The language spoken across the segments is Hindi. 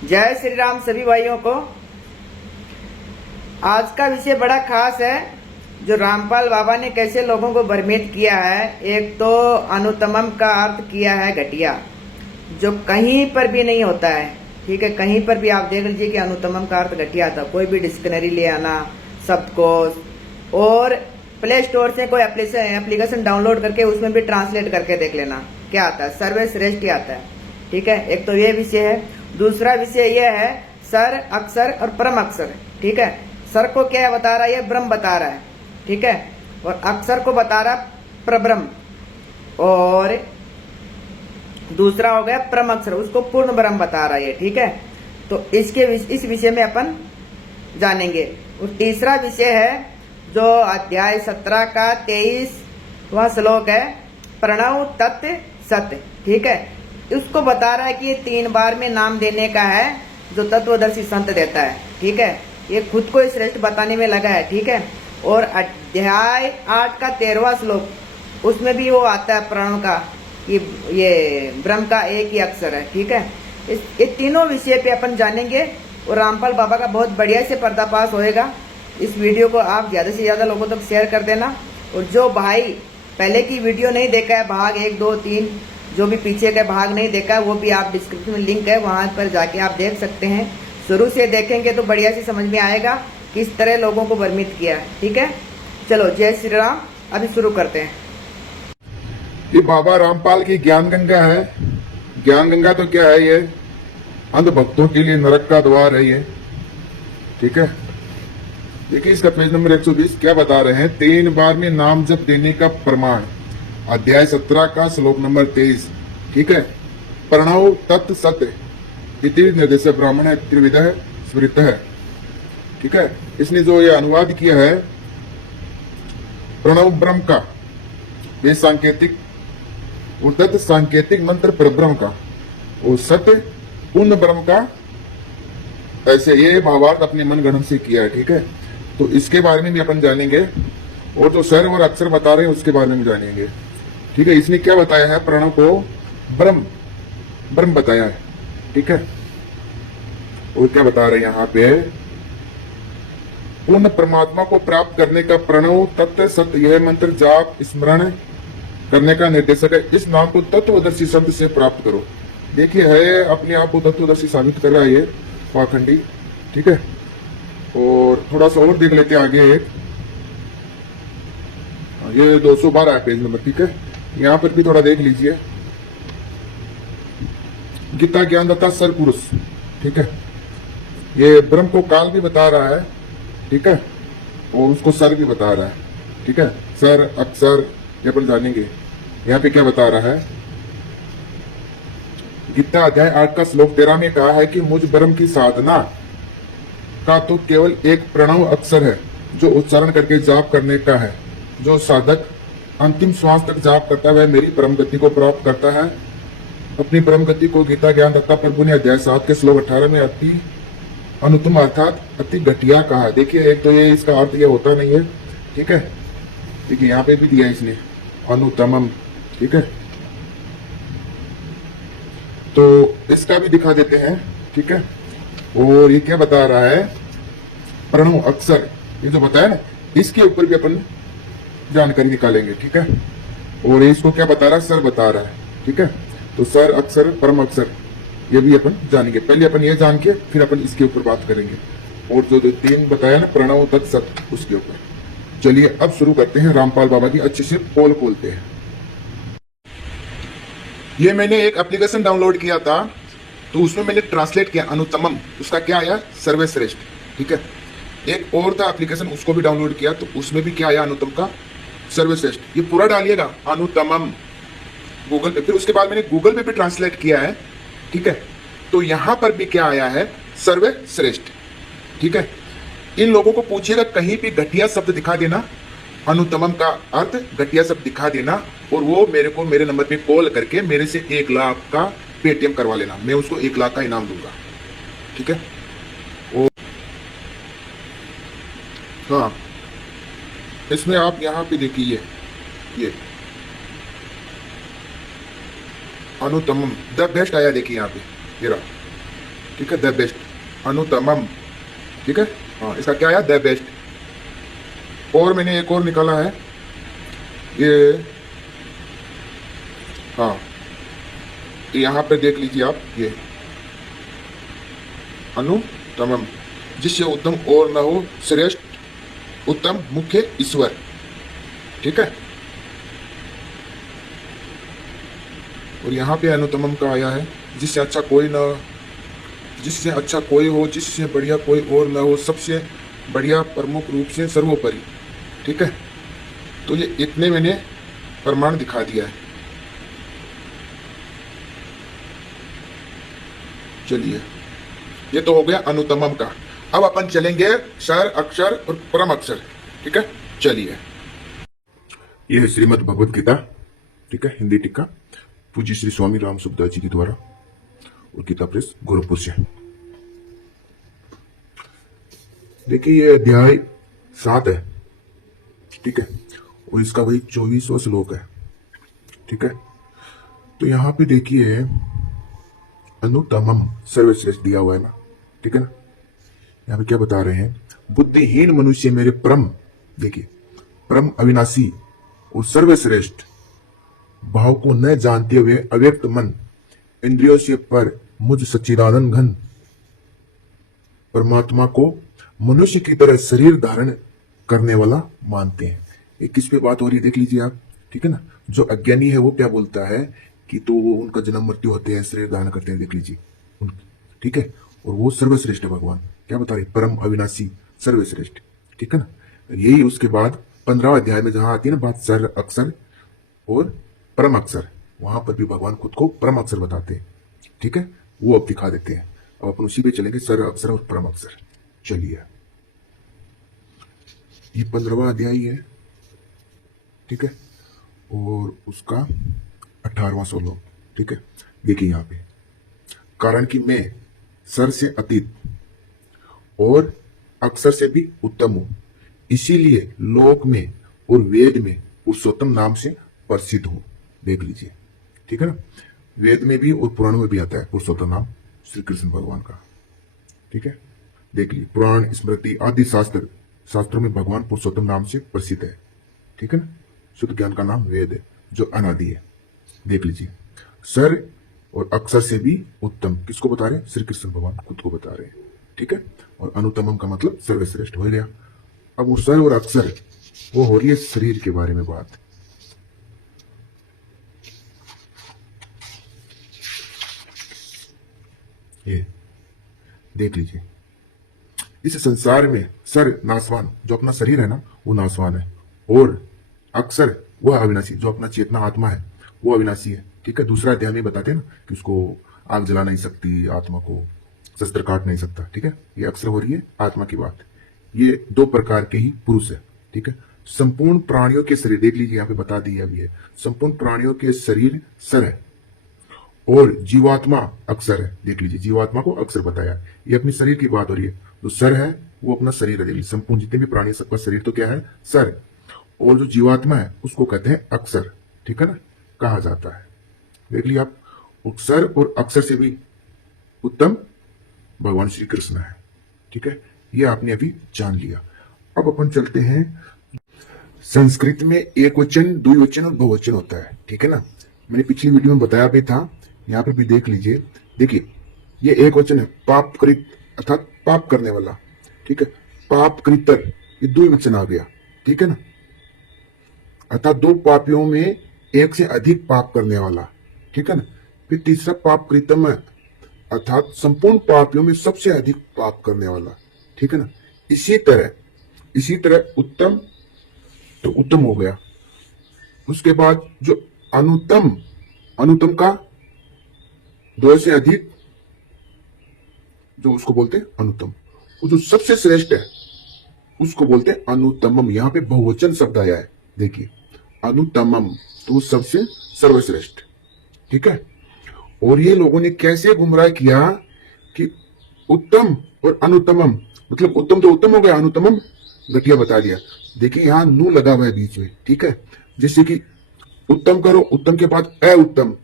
जय श्री राम सभी भाइयों को। आज का विषय बड़ा खास है, जो रामपाल बाबा ने कैसे लोगों को भ्रमित किया है। एक तो अनुत्तमम का अर्थ किया है घटिया, जो कहीं पर भी नहीं होता है। ठीक है, कहीं पर भी आप देख लीजिए कि अनुत्तमम का अर्थ घटिया था। कोई भी डिक्शनरी ले आना, शब्दकोश, और प्ले स्टोर से कोई एप्लीकेशन डाउनलोड करके उसमें भी ट्रांसलेट करके देख लेना क्या आता है, सर्वश्रेष्ठ ही आता है। ठीक है, एक तो ये विषय है। दूसरा विषय यह है सर, अक्षर और परम अक्षर। ठीक है, सर को क्या बता रहा है, ये ब्रह्म बता रहा है। ठीक है, और अक्षर को बता रहा प्रब्रह्म, और दूसरा हो गया परम अक्षर, उसको पूर्ण ब्रह्म बता रहा है। ठीक है, तो इस विषय में अपन जानेंगे। और तीसरा विषय है जो अध्याय 17 का 23वां श्लोक है, प्रणव तत्व सत्य। ठीक है, उसको बता रहा है कि ये 3 बार में नाम देने का है जो तत्वदर्शी संत देता है। ठीक है, ये खुद को श्रेष्ठ बताने में लगा है। ठीक है, और अध्याय 8 का 13वां श्लोक, उसमें भी वो आता है प्रणव का, ये ब्रह्म का एक ही अक्षर है। ठीक है, ये तीनों विषय पे अपन जानेंगे और रामपाल बाबा का बहुत बढ़िया से पर्दाफाश होएगा। इस वीडियो को आप ज्यादा से ज्यादा लोगों तक शेयर कर देना। और जो भाई पहले की वीडियो नहीं देखा है, भाग 1, 2, 3 जो भी पीछे का भाग नहीं देखा है, वो भी आप डिस्क्रिप्शन में लिंक है, वहां पर जाके आप देख सकते हैं। शुरू से देखेंगे तो बढ़िया से समझ में आएगा किस तरह लोगों को भ्रमित किया है। ठीक है, चलो जय श्री राम, अभी शुरू करते हैं। ये बाबा रामपाल की ज्ञान गंगा है। ज्ञान गंगा तो क्या है, ये अंध भक्तों के लिए नरक का द्वार है ये। ठीक है, देखिए इसका पेज नंबर 120 क्या बता रहे हैं, 3 बार में नाम जप देने का प्रमाण, अध्याय 17 का श्लोक नंबर 23। ठीक है, प्रणव तत्व सत्य इति निर्देश ब्राह्मण त्रिविध स्मृत है। ठीक है, इसने जो ये अनुवाद किया है प्रणव ब्रह्म का, ये सांकेतिक और तत्व सांकेतिक मंत्र परब्रह्म का, और सत्य पूर्ण ब्रह्म का, ऐसे ये भावार्थ अपने मन गणन से किया है। ठीक है, तो इसके बारे में भी अपन जानेंगे, और जो स्वर और अक्षर बता रहे हैं उसके बारे में जानेंगे। ठीक है, इसने क्या बताया है, प्रणव को ब्रह्म बताया है। ठीक है, और क्या बता रहे हैं यहाँ पे, पूर्ण परमात्मा को प्राप्त करने का प्रणव तत्व सत्य यह मंत्र जाप स्मरण करने का निर्देशक है। इस नाम को तत्वदर्शी शब्द से प्राप्त करो। देखिए है अपने आप को तत्वदर्शी साबित कर रहा है ये पाखंडी। ठीक है, और थोड़ा सा और देख लेते हैं आगे। ये 212 है पेज नंबर। ठीक है, यहाँ पर भी थोड़ा देख लीजिए, गीता ज्ञानदाता सर पुरुष। ठीक है, ये ब्रह्म को काल भी बता रहा है। ठीक है, और उसको सर भी बता रहा है। ठीक है, सर अक्षर ये अपन जानेंगे। यहाँ पे क्या बता रहा है, गीता अध्याय 8 का श्लोक 13 में कहा है कि मुझ ब्रह्म की साधना का तो केवल एक प्रणव अक्षर है जो उच्चारण करके जाप करने का है। जो साधक अंतिम श्वास तक जाप करता है वह मेरी परम गति को प्राप्त करता है। अपनी परम गति को गीता ज्ञानदाता प्रभु ने अध्याय 7 के श्लोक 18 में अति अनुत्तम अर्थात अति घटिया कहा है। देखिए, एक तो ये इसका अर्थ ये होता नहीं है। ठीक है, देखिए यहाँ पे भी दिया इसने अनुत्तमम। ठीक है, तो इसका भी दिखा देते हैं। ठीक है, और ये क्या बता रहा है, प्रणव अक्षर, ये जो बताया ना, इसके ऊपर भी अपन जानकारी निकालेंगे। ठीक है, और इसको क्या बता रहा है, सर बता रहा है। ठीक है, तो सर अक्षर परम अक्षर ये भी अपन जानेंगे। पहले अपन ये जान के फिर अपन इसके ऊपर बात करेंगे, और जो 3 बताया ना प्रणव तत्व सत्य, उसके ऊपर। चलिए अब शुरू करते हैं, रामपाल बाबा की अच्छे से पोल खोलते हैं। ये मैंने एक एप्लीकेशन डाउनलोड किया था, तो उसमें मैंने ट्रांसलेट किया अनुत्तमम, उसका क्या आया, सर्वश्रेष्ठ। ठीक है, एक और था एप्लीकेशन, उसको भी डाउनलोड किया, तो उसमें भी क्या आया, अनुत्तम का सर्वश्रेष्ठ। ये पूरा डालिएगा अनुत्तमम गूगल पे। फिर उसके बाद मैंने गूगल पे भी ट्रांसलेट किया है। ठीक है, तो यहां पर भी क्या आया है, सर्वश्रेष्ठ। ठीक है, इन लोगों को पूछिएगा कहीं भी घटिया शब्द दिखा देना, अनुत्तमम का अर्थ घटिया शब्द दिखा देना, और वो मेरे को मेरे नंबर पे कॉल करके मेरे से 1 लाख का पेटीएम करवा लेना। मैं उसको 1 लाख का इनाम दूंगा। ठीक है, और हाँ, इसमें आप यहाँ पे देखिए ये अनुत्तमम द बेस्ट आया, देखिए यहाँ पे ये रहा। ठीक है, द बेस्ट, अनुतमम, ठीक है। हाँ, इसका क्या आया, द बेस्ट। और मैंने एक और निकाला है, ये, हाँ, यहाँ पे देख लीजिए आप, ये अनुतमम, जिससे उत्तम और न हो, श्रेष्ठ, उत्तम, मुख्य, ईश्वर, ठीक है। और यहाँ पे अनुतमम का आया है, जिससे अच्छा कोई न, जिससे अच्छा कोई हो, जिससे बढ़िया कोई और न हो, सबसे बढ़िया, प्रमुख रूप से, सर्वोपरि, ठीक है। तो ये इतने मैंने प्रमाण दिखा दिया है। चलिए, ये तो हो गया अनुतमम का। अब अपन चलेंगे स्वर, अक्षर और परम अक्षर, ठीक है। चलिए, ये है श्रीमद् भगवत गीता, ठीक है, हिंदी टीका, पूज्य श्री स्वामी राम सुखदास जी के द्वारा, और गीता प्रेस गोरखपुर से। देखिए, ये अध्याय 7 है, ठीक है, और इसका वही 24वां श्लोक है, ठीक है। तो यहां पे देखिए, अनुतमम, सर्वश्रेष्ठ दिया हुआ है ना, ठीक है ना। यहाँ पे क्या बता रहे हैं, बुद्धिहीन मनुष्य मेरे परम, देखिए, परम अविनाशी और सर्वश्रेष्ठ भाव को न जानते हुए अव्यक्त मन, इंद्रियों से पर मुझ सच्चिदानंद घन परमात्मा को मनुष्य की तरह शरीर धारण करने वाला मानते हैं। ये किस पे बात हो रही है, देख लीजिए आप, ठीक है ना। जो अज्ञानी है वो क्या बोलता है कि तो वो उनका जन्म मृत्यु होते हैं, शरीर धारण करते हैं, देख लीजिए, ठीक है। और वो सर्वश्रेष्ठ है, भगवान क्या बता रहे, परम अविनाशी, सर्वश्रेष्ठ, ठीक है ना। यही उसके बाद 15वें अध्याय में जहां आती है ना बात सर, अक्षर और परम अक्षर, वहां पर भी भगवान खुद को परम अक्षर बताते हैं, ठीक है। वो अब दिखा देते हैं। अब अपन उसी पे चलेंगे, सर, अक्षर और परम अक्षर। चलिए, ये 15वां अध्याय है, ठीक है, और उसका 18वां श्लोक, ठीक है। देखिए यहाँ पे, कारण कि मैं सर से अतीत और अक्षर से भी उत्तम हूं, इसीलिए लोक में और वेद में पुरुषोत्तम नाम से प्रसिद्ध हूं, देख लीजिए, ठीक है ना। वेद में भी और पुराण में भी आता है पुरुषोत्तम नाम श्री कृष्ण भगवान का, ठीक है। देख लीजिए, पुराण, स्मृति आदि शास्त्रों में भगवान पुरुषोत्तम नाम से प्रसिद्ध है, ठीक है ना। शुद्ध ज्ञान का नाम वेद है, जो अनादि है, देख लीजिए। सर और अक्षर से भी उत्तम, किसको बता रहे हैं, श्री कृष्ण भगवान खुद को बता रहे हैं, ठीक है। और अनुतमम का मतलब सर्वश्रेष्ठ हो गया। अब वो सर और अक्षर, वो हो रही है शरीर के बारे में बात। ये देख लीजिए, इस संसार में सर नासवान, जो अपना शरीर है ना, वो नासवान है, और अक्षर वह अविनाशी, जो अपना चेतना आत्मा है, वो अविनाशी है, ठीक है। दूसरा अध्याय में बताते हैं ना कि उसको आग जला नहीं सकती, आत्मा को शस्त्र काट नहीं सकता, ठीक है। ये अक्षर हो रही है आत्मा की बात। ये 2 प्रकार के ही पुरुष है, ठीक है। संपूर्ण प्राणियों के शरीर, देख लीजिए यहाँ पे बता दिया अभी है, संपूर्ण प्राणियों के शरीर सर है और जीवात्मा अक्षर है, देख लीजिए, जीवात्मा को अक्षर बताया। ये अपने शरीर की बात हो रही है, जो सर है वो अपना शरीर है, देख लीजिए, संपूर्ण जितने भी प्राणी, सबका शरीर तो क्या है, सर, और जो जीवात्मा है उसको कहते हैं अक्षर, ठीक है ना, कहा जाता है। देख लिया आप, सर और अक्षर से भी उत्तम भगवान श्री कृष्ण है, ठीक है। ये आपने अभी जान लिया। अब अपन चलते हैं, संस्कृत में एक वचन, द्विवचन और बहुवचन होता है, ठीक है ना। मैंने पिछली वीडियो में बताया भी था, यहाँ पे भी देख लीजिए। देखिए, ये एक वचन है, पाप कृत, अर्थात पाप करने वाला, ठीक है। पाप कृतर, ये द्विवचन आ गया, ठीक है ना, अर्थात 2 पापियों में एक से अधिक पाप करने वाला, ठीक है ना। फिर तीसरा पाप कृतम है, अर्थात संपूर्ण पापियों में सबसे अधिक पाप करने वाला, ठीक है ना। इसी तरह उत्तम, तो उत्तम हो गया। उसके बाद जो अनुतम, अनुतम का 2 से अधिक, जो उसको बोलते हैं अनुतम। वो जो सबसे श्रेष्ठ है उसको बोलते हैं अनुतमम। यहां पे बहुवचन शब्द आया है, देखिए, अनुतमम, तो सबसे सर्वश्रेष्ठ, ठीक है। और ये लोगों ने कैसे गुमराह किया कि उत्तम और अनुतमम, मतलब उत्तम तो उत्तम हो गया, अनुतमम घटिया बता दिया। देखिए, यहां नु लगा हुआ है बीच में, ठीक है। जैसे कि उत्तम करो, उत्तम के बाद उत्तम,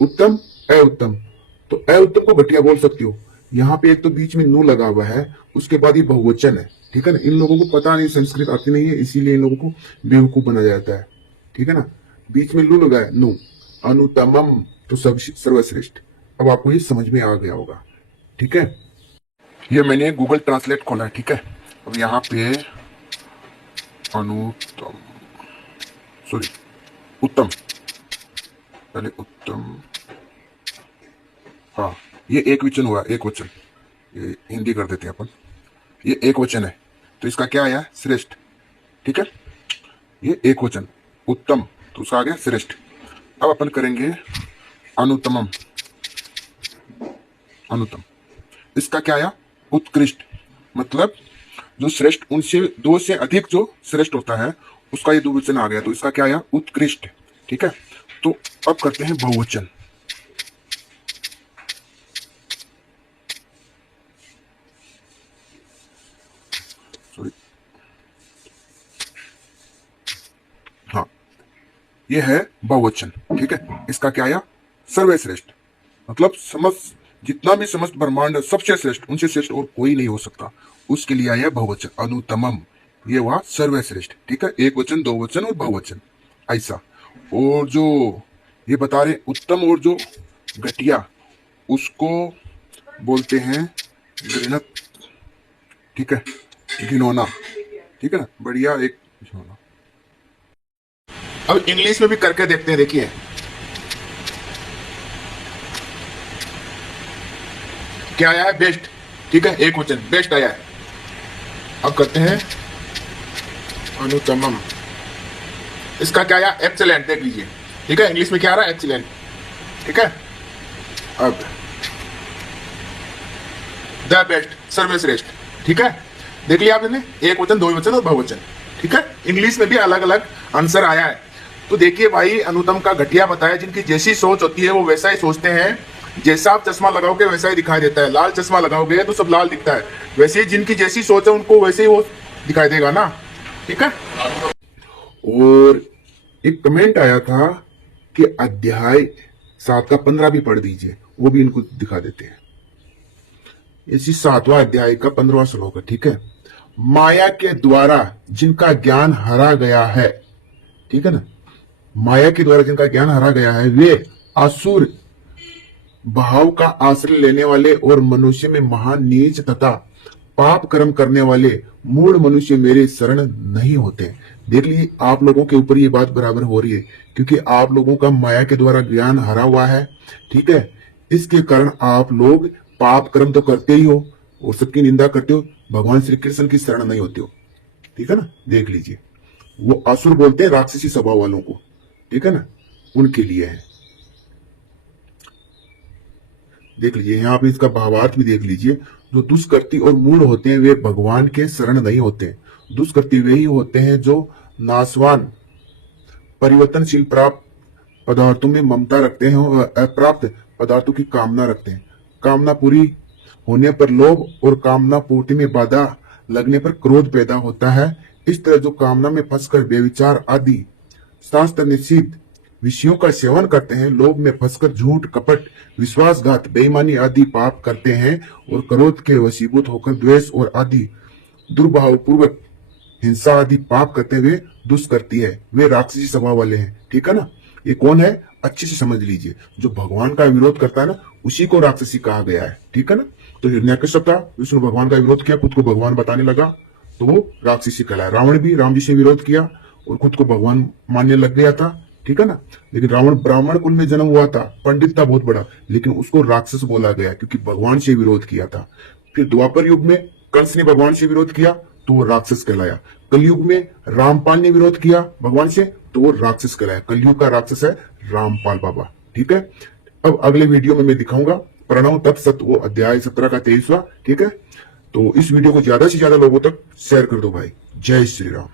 उत्तम उत्तम, तो उत्तम को घटिया बोल सकती हो, यहाँ पे एक तो बीच में नु लगा हुआ है, उसके बाद ये बहुवचन है, ठीक है ना। इन लोगों को पता नहीं, संस्कृत आती नहीं है, इसीलिए इन लोगों को बेवकूफ बनाया जाता है, ठीक है ना। बीच में लू लगा है, नु, अनुतमम तो सब सर्वश्रेष्ठ। अब आपको ये समझ में आ गया होगा, ठीक है। ये मैंने गूगल ट्रांसलेट खोला है, ठीक है। अब यहाँ पे अनुतम, सॉरी उत्तम, पहले उत्तम, हाँ ये एक वचन हुआ, एक वचन, ये हिंदी कर देते हैं अपन, ये एक वचन है तो इसका क्या आया, श्रेष्ठ, ठीक है। ये एक वचन उत्तम तो उसका आ गया श्रेष्ठ। अब अपन करेंगे अनुतमम, अनुतम, इसका क्या आया, उत्कृष्ट, मतलब जो श्रेष्ठ उनसे दो से अधिक जो श्रेष्ठ होता है उसका ये द्विवचन आ गया, तो इसका क्या आया, उत्कृष्ट, ठीक है। तो अब करते हैं बहुवचन। सॉरी, हाँ ये है बहुवचन, ठीक है। इसका क्या आया, सर्वश्रेष्ठ, मतलब समस्त, जितना भी समस्त ब्रह्मांड सबसे श्रेष्ठ, उनसे श्रेष्ठ और कोई नहीं हो सकता, उसके लिए आया बहुवचन, अनुतमम, ये हुआ सर्वश्रेष्ठ, ठीक है। एक वचन, दो वचन और बहुवचन, ऐसा। और जो ये बता रहे उत्तम और जो घटिया, उसको बोलते हैं घृणक, ठीक है, घिनौना, ठीक है ना, बढ़िया एक घिनौना। अब इंग्लिश में भी करके देखते हैं, देखिए क्या आया है, बेस्ट, ठीक है, एक वचन बेस्ट आया है। अब करते हैं अनुतमम, इसका क्या आया, एक्सेलेंट, देख लीजिए, ठीक है। इंग्लिश में क्या आ रहा है, एक्सीलेंट, ठीक है। अब द बेस्ट, सर्वश्रेष्ठ, ठीक है, देख लिया आपने, एक वचन, दो वचन और बहुवचन, ठीक है। इंग्लिश में भी अलग अलग आंसर आया है। तो देखिए भाई, अनुतम का घटिया बताया, जिनकी जैसी सोच होती है वो वैसा ही सोचते हैं, जैसा आप चश्मा लगाओगे वैसा ही दिखाई देता है, लाल चश्मा लगाओगे तो सब लाल दिखता है, वैसे ही जिनकी जैसी सोच है उनको वैसे ही वो दिखाई देगा ना, ठीक है। और एक कमेंट आया था कि अध्याय 7 का 15 भी पढ़ दीजिए, वो भी इनको दिखा देते हैं। इसी 7वां अध्याय का 15वां श्लोक है, ठीक है। माया के द्वारा जिनका ज्ञान हरा गया है, ठीक है ना, माया के द्वारा जिनका ज्ञान हरा गया है, वे असुर भाव का आश्रय लेने वाले और मनुष्य में महान नीच तथा पाप कर्म करने वाले मूढ़ मनुष्य मेरे शरण नहीं होते। देख लीजिए, आप लोगों के ऊपर ये बात बराबर हो रही है, क्योंकि आप लोगों का माया के द्वारा ज्ञान हरा हुआ है, ठीक है। इसके कारण आप लोग पाप कर्म तो करते ही हो और सबकी निंदा करते हो, भगवान श्री कृष्ण की शरण नहीं होते हो, ठीक है ना। देख लीजिए, वो असुर बोलते हैं राक्षसी स्वभाव वालों को, ठीक है ना, उनके लिए है। देख लीजिए, यहाँ पे इसका भावार्थ भी देख लीजिए, जो दुष्कृति और मूढ़ होते हैं वे भगवान के शरण नहीं होते। दुष्कृति वे ही होते हैं जो नाशवान परिवर्तनशील प्राप्त पदार्थों में ममता रखते हैं और अप्राप्त पदार्थों की कामना रखते हैं। कामना पूरी होने पर लोभ और कामना पूर्ति में बाधा लगने पर क्रोध पैदा होता है। इस तरह जो कामना में फंसकर बेविचार आदि शास्त्र निषिद्ध विषयों का सेवन करते हैं, लोभ में फंसकर झूठ, कपट, विश्वासघात, बेईमानी आदि पाप करते हैं और क्रोध के वशीभूत होकर द्वेष और आदि दुर्भाव पूर्वक हिंसा आदि पाप करते हुए दुष्कृति है, वे राक्षसी स्वभाव वाले हैं, ठीक है ना। ये कौन है, अच्छे से समझ लीजिए, जो भगवान का विरोध करता है ना, उसी को राक्षसी कहा गया है, ठीक है ना। तो हिरण्यकश्यप था, उसने भगवान का विरोध किया, खुद को भगवान बताने लगा, तो वो राक्षसी कहलाया। रावण भी राम जी से विरोध किया और खुद को भगवान मानने लग गया था, ठीक है ना। लेकिन रावण ब्राह्मण कुल में जन्म हुआ था, पंडित था बहुत बड़ा, लेकिन उसको राक्षस बोला गया क्योंकि भगवान से विरोध किया था। फिर द्वापर युग में कंस ने भगवान से विरोध किया तो वो राक्षस कहलाया। कलयुग में रामपाल ने विरोध किया भगवान से तो वो राक्षस कहलाया। कलयुग का राक्षस है रामपाल बाबा, ठीक है। अब अगले वीडियो में मैं दिखाऊंगा प्रणव तत्सत, वो अध्याय 17 का 23वां, ठीक है। तो इस वीडियो को ज्यादा से ज्यादा लोगों तक शेयर कर दो भाई। जय श्री राम।